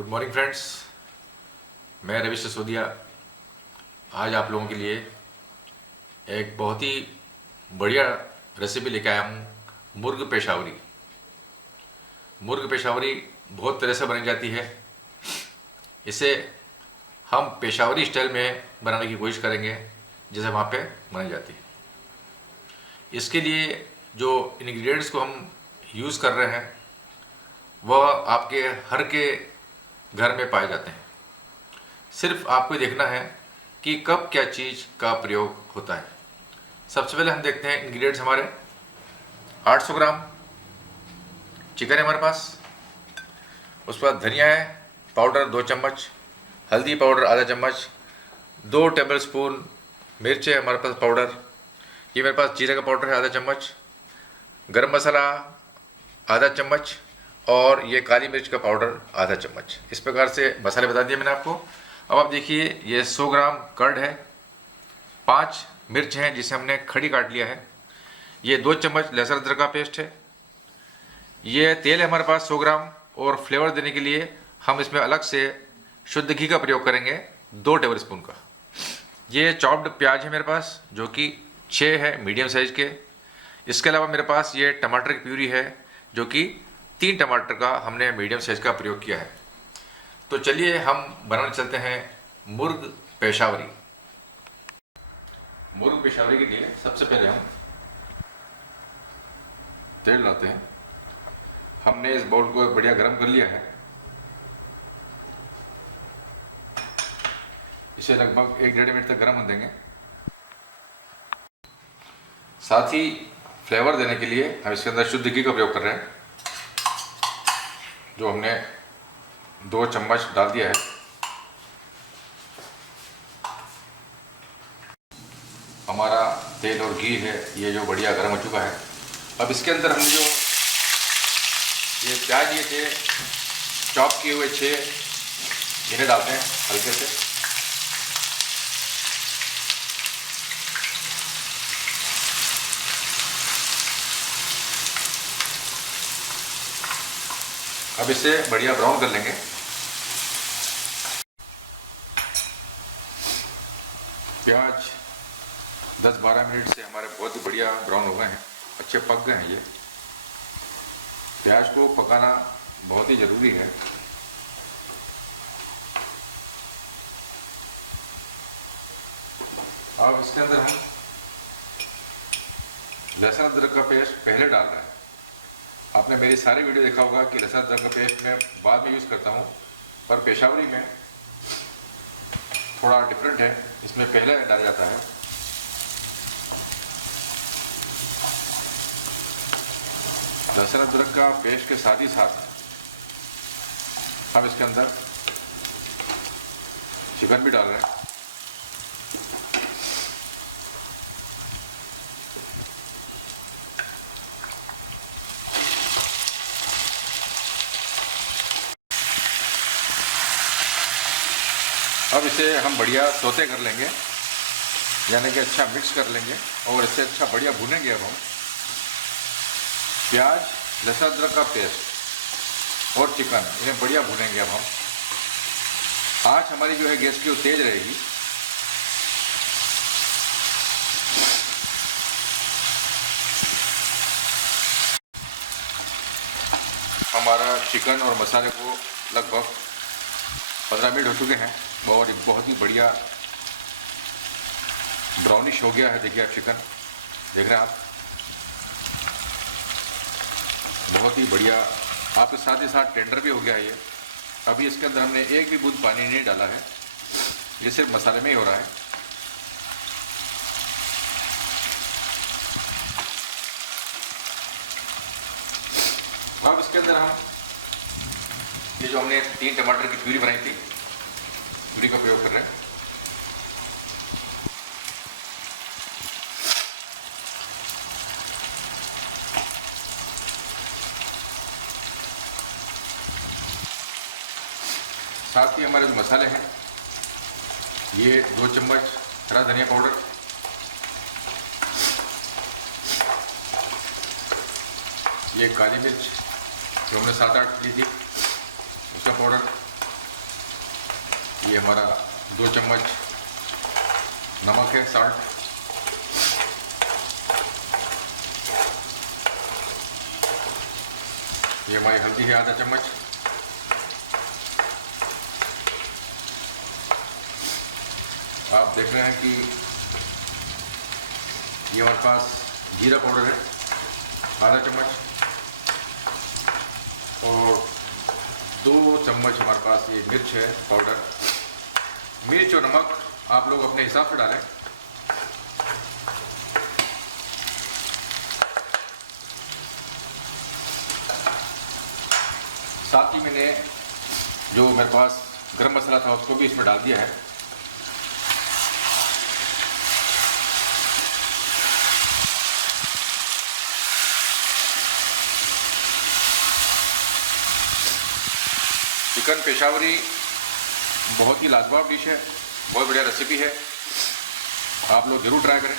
Good morning friends, मैं रवि सिसोदिया आज आप लोगों के लिए एक बहुत ही बढ़िया रेसिपी लेके आया हूँ। मुर्ग पेशावरी। मुर्ग पेशावरी बहुत तरह से बनाई जाती है। इसे हम पेशावरी स्टाइल में बनाने की कोशिश करेंगे जैसे वहाँ पे बनाई जाती है। इसके लिए जो इंग्रेडिएंट्स को हम यूज़ कर रहे हैं वह आपके हर के घर में पाए जाते हैं। सिर्फ आपको देखना है कि कब क्या चीज़ का प्रयोग होता है। सबसे पहले हम देखते हैं इंग्रेडिएंट्स हमारे। 800 ग्राम चिकन है हमारे पास, उसके बाद धनिया है पाउडर 2 चम्मच, हल्दी पाउडर आधा चम्मच, 2 टेबल स्पून मिर्च है हमारे पास पाउडर, ये मेरे पास जीरे का पाउडर है आधा चम्मच, गरम मसाला आधा चम्मच और ये काली मिर्च का पाउडर आधा चम्मच। इस प्रकार से मसाले बता दिए मैंने आपको। अब आप देखिए ये 100 ग्राम कर्ड है, 5 मिर्च हैं जिसे हमने खड़ी काट लिया है, ये 2 चम्मच लहसुन अदरक का पेस्ट है, ये तेल है हमारे पास 100 ग्राम और फ्लेवर देने के लिए हम इसमें अलग से शुद्ध घी का प्रयोग करेंगे 2 टेबल स्पून का। ये चॉप्ड प्याज है मेरे पास जो कि 6 है मीडियम साइज के। इसके अलावा मेरे पास ये टमाटर की प्यूरी है जो कि 3 टमाटर का हमने मीडियम साइज का प्रयोग किया है। तो चलिए हम बनाने चलते हैं मुर्ग पेशावरी। मुर्ग पेशावरी के लिए सबसे पहले हम तेल डालते हैं। हमने इस बाउल को बढ़िया गर्म कर लिया है। इसे लगभग 1-1.5 मिनट तक गर्म होने देंगे। साथ ही फ्लेवर देने के लिए हम इसके अंदर शुद्ध घी का प्रयोग कर रहे हैं जो हमने 2 चम्मच डाल दिया है। हमारा तेल और घी है ये जो बढ़िया गर्म हो चुका है। अब इसके अंदर हमने जो ये प्याज ये थे चॉप किए हुए 6 इन्हें डालते हैं हल्के से। अब इसे बढ़िया ब्राउन कर लेंगे। प्याज 10-12 मिनट से हमारे बहुत ही बढ़िया ब्राउन हो गए हैं, अच्छे पक गए हैं। ये प्याज को पकाना बहुत ही ज़रूरी है। अब इसके अंदर हम लहसुन अदरक का पेस्ट पहले डाल रहे हैं। आपने मेरी सारी वीडियो देखा होगा कि लहसुन अदरक का पेस्ट मैं बाद में यूज़ करता हूँ, पर पेशावरी में थोड़ा डिफरेंट है, इसमें पहले डाला जाता है। लहसुन अदरक का पेस्ट के साथ ही साथ हम इसके अंदर चिकन भी डाल रहे हैं। अब इसे हम बढ़िया सौते कर लेंगे, यानी कि अच्छा मिक्स कर लेंगे और इसे अच्छा बढ़िया भूनेंगे। अब हम प्याज लहसुन अदरक का पेस्ट और चिकन इन्हें बढ़िया भूनेंगे। अब हम आँच हमारी जो है गैस की वो तेज रहेगी। हमारा चिकन और मसाले को लगभग 15 मिनट हो चुके हैं और बहुत ही बढ़िया ब्राउनिश हो गया है। देखिए आप चिकन देख रहे हैं आप, बहुत ही बढ़िया। आपके साथ ही साथ टेंडर भी हो गया है ये। अभी इसके अंदर हमने एक भी बूंद पानी नहीं डाला है, ये सिर्फ मसाले में ही हो रहा है। अब इसके अंदर हम ये जो हमने 3 टमाटर की प्यूरी बनाई थी, प्यूरी का प्रयोग कर रहे हैं। साथ ही हमारे जो मसाले हैं ये 2 चम्मच हरा धनिया पाउडर, ये काली मिर्च जो हमने 7-8 ली थी उसका पाउडर, ये हमारा 2 चम्मच नमक है, साल्ट। ये हमारी हल्दी है, आधा चम्मच। आप देख रहे हैं कि ये हमारे पास जीरा पाउडर है, आधा चम्मच। और 2 चम्मच हमारे पास ये मिर्च है पाउडर। मिर्च और नमक आप लोग अपने हिसाब से डालें। साथ ही मैंने जो मेरे पास गरम मसाला था उसको भी इसमें डाल दिया है। चिकन पेशावरी बहुत ही लाजवाब डिश है, बहुत बढ़िया रेसिपी है, आप लोग ज़रूर ट्राई करें।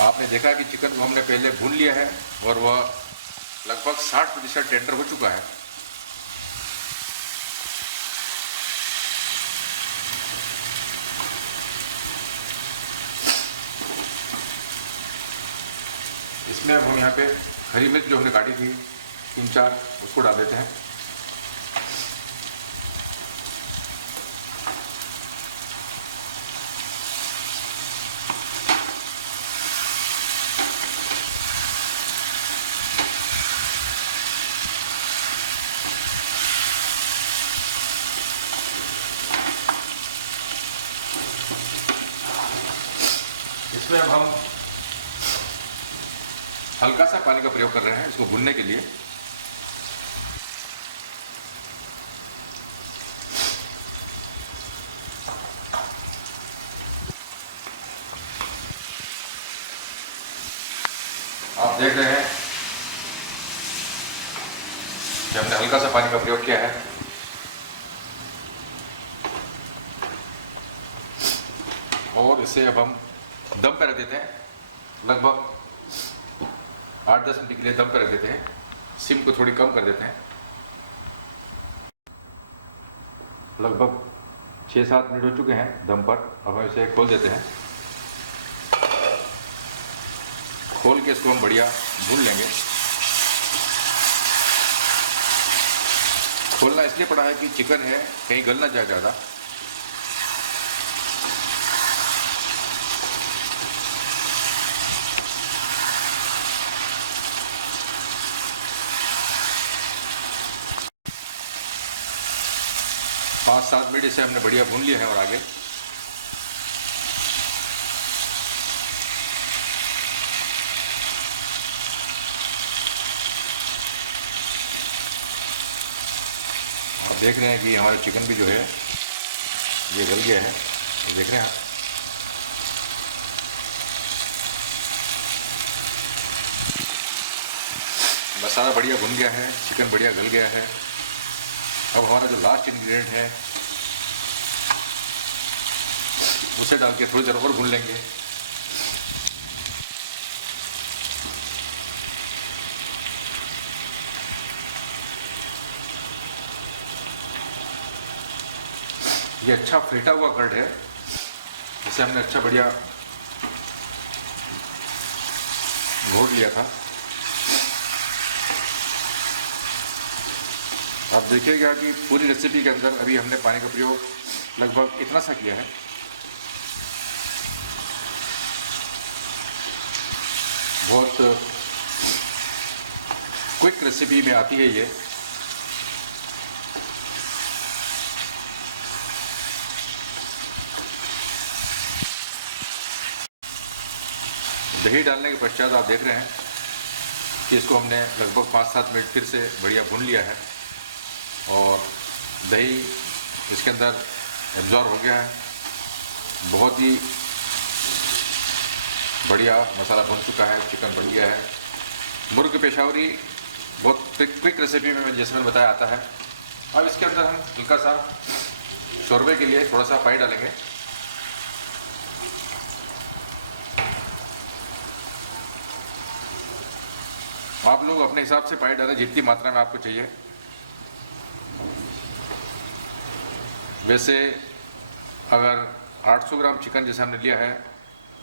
आपने देखा कि चिकन को हमने पहले भून लिया है और वह लगभग 60% टेंडर हो चुका है। इसमें हम यहाँ पे हरी मिर्च जो हमने काटी थी 3-4 उसको डाल देते हैं। इसमें अब हम हल्का सा पानी का प्रयोग कर रहे हैं इसको भूनने के लिए। आप देख रहे हैं कि हमने हल्का सा पानी का प्रयोग किया है। और इसे अब हम दम पर रख देते हैं, लगभग 8-10 मिनट के लिए दम पर रख देते हैं। सिम को थोड़ी कम कर देते हैं। लगभग 6-7 मिनट हो चुके हैं दम पर। अब हम इसे खोल देते हैं। खोल के इसको हम बढ़िया भून लेंगे। खोलना इसलिए पड़ा है कि चिकन है कहीं गल ना जाए ज़्यादा। पाँच 7 मिनट इसे हमने बढ़िया भून लिया है। और आगे आप देख रहे हैं कि हमारा चिकन भी जो है ये गल गया है, ये देख रहे हैं आप। मसाला बढ़िया भुन गया है, चिकन बढ़िया गल गया है। अब हमारा जो लास्ट इंग्रेडिएंट है उसे डाल के थोड़ी देर और भून लेंगे। ये अच्छा फेटा हुआ कर्ड है, इसे हमने अच्छा बढ़िया घोट लिया था। आप देखिएगा कि पूरी रेसिपी के अंदर अभी हमने पानी का प्रयोग लगभग इतना सा किया है। बहुत क्विक रेसिपी में आती है ये। दही डालने के पश्चात आप देख रहे हैं कि इसको हमने लगभग 5-7 मिनट फिर से बढ़िया भून लिया है और दही इसके अंदर एब्जॉर्ब हो गया है। बहुत ही बढ़िया मसाला भुन चुका है, चिकन बन गया है। मुर्ग पेशावरी बहुत क्विक रेसिपी में जैसे मैंने बताया आता है। अब इसके अंदर हम हल्का सा शोरबे के लिए थोड़ा सा पानी डालेंगे। आप लोग अपने हिसाब से पानी डालें जितनी मात्रा में आपको चाहिए। वैसे अगर 800 ग्राम चिकन जैसे हमने लिया है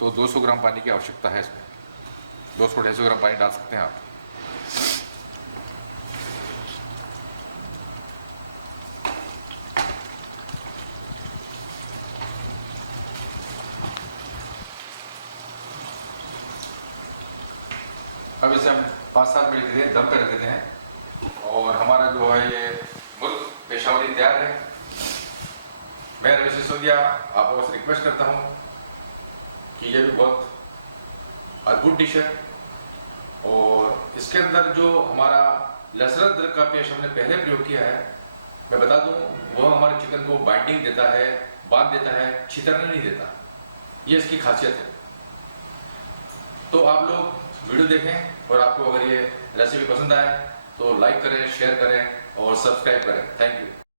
तो 200 ग्राम पानी की आवश्यकता है। इसमें 200-250 ग्राम पानी डाल सकते हैं आप। अब इसे हम 5-7 मिनट के लिए दम पे रख देते हैं और हमारा जो है ये मुर्ग पेशावरी तैयार है। मैं रवि सिसोदिया आप लोगों से रिक्वेस्ट करता हूँ कि ये भी बहुत अद्भुत डिश है और इसके अंदर जो हमारा लहसुन अदरक का पेस्ट हमने पहले प्रयोग किया है, मैं बता दूं वो हमारे चिकन को बाइंडिंग देता है, बांध देता है, छितरने नहीं देता। ये इसकी खासियत है। तो आप लोग वीडियो देखें और आपको अगर ये रेसिपी पसंद आए तो लाइक करें, शेयर करें और सब्सक्राइब करें। Thank you.